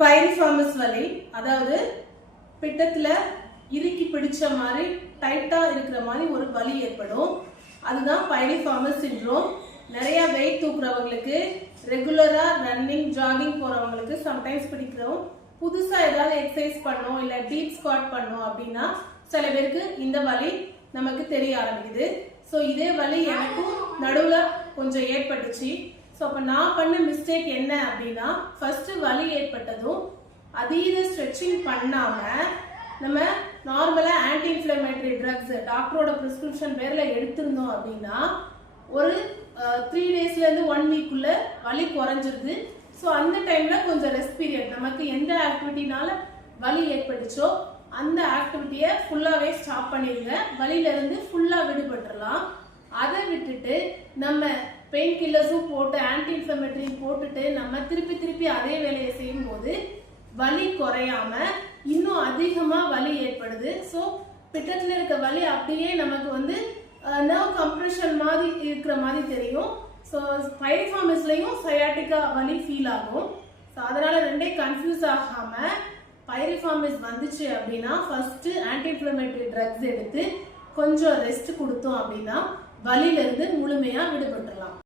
பைரிஃபார்மஸ் வலி அதாவது பிட்டத்தில் இறுக்கி பிடிச்ச மாதிரி டைட்டாக இருக்கிற மாதிரி ஒரு வலி ஏற்படும். அதுதான் பைரிஃபார்மஸ் சின்ரோம் நிறையா வெயிட் தூக்குறவங்களுக்கு ரெகுலராக ரன்னிங் ஜாகிங் போகிறவங்களுக்கு சம்டைம்ஸ் பிடிக்கிறோம் புதுசாக ஏதாவது எக்ஸசைஸ் பண்ணோம் இல்லை டீப் ஸ்குவாட் பண்ணோம் அப்படின்னா சில பேருக்கு இந்த வலி நமக்கு தெரிய ஆரம்பிக்குது. ஸோ இதே வலி எனக்கும் நடுவில் கொஞ்சம் ஏற்பட்டுச்சு. ஸோ அப்போ நான் பண்ண மிஸ்டேக் என்ன அப்படின்னா ஃபர்ஸ்ட் வலி ஏற்பட்டதும் அதீத ஸ்ட்ரெச்சிங் பண்ணாம நம்ம நார்மலாக ஆன்டி இன்ஃப்ளமேட்டரி ட்ரக்ஸ் டாக்டரோட ப்ரிஸ்கிரிப்ஷன் பேரில் எடுத்திருந்தோம் அப்படின்னா ஒரு த்ரீ டேஸ்லேருந்து ஒன் வீக்குள்ள வலி குறைஞ்சிருது. ஸோ அந்த டைமில் கொஞ்சம் ரெஸ்ட் பீரியட் நமக்கு எந்த ஆக்டிவிட்டினால வலி ஏற்பட்டுச்சோ அந்த ஆக்டிவிட்டியை ஃபுல்லாகவே ஸ்டாப் பண்ணிடுங்க வலியிலேருந்து ஃபுல்லாக விடுபட்டுடலாம் விடுபட்டுறலாம். அதை விட்டுட்டு நம்ம பெயின் கில்லர்ஸும் போட்டு ஆன்டி போட்டுட்டு நம்ம திருப்பி திருப்பி அதே வேலையை செய்யும் போது வலி குறையாம இன்னும் அதிகமா வலி ஏற்படுது. ஸோ பிட்டத்தில் இருக்க வலி அப்படியே நமக்கு வந்து நர்வ் கம்ப்ரெஷன் மாதிரி இருக்கிற மாதிரி தெரியும். ஸோ பைரிஃபார்மிஸ்லையும் சயாட்டிக்கா வலி ஃபீல் ஆகும். ஸோ அதனால ரெண்டே கன்ஃபியூஸ் ஆகாம பைரிஃபார்மிஸ் வந்துச்சு அப்படின்னா ஃபர்ஸ்ட் ஆன்டி ட்ரக்ஸ் எடுத்து கொஞ்சம் ரெஸ்ட் கொடுத்தோம் அப்படின்னா வலியிலிருந்து முழுமையாக விடுபட்டுடலாம் விடுபட்டுறலாம்.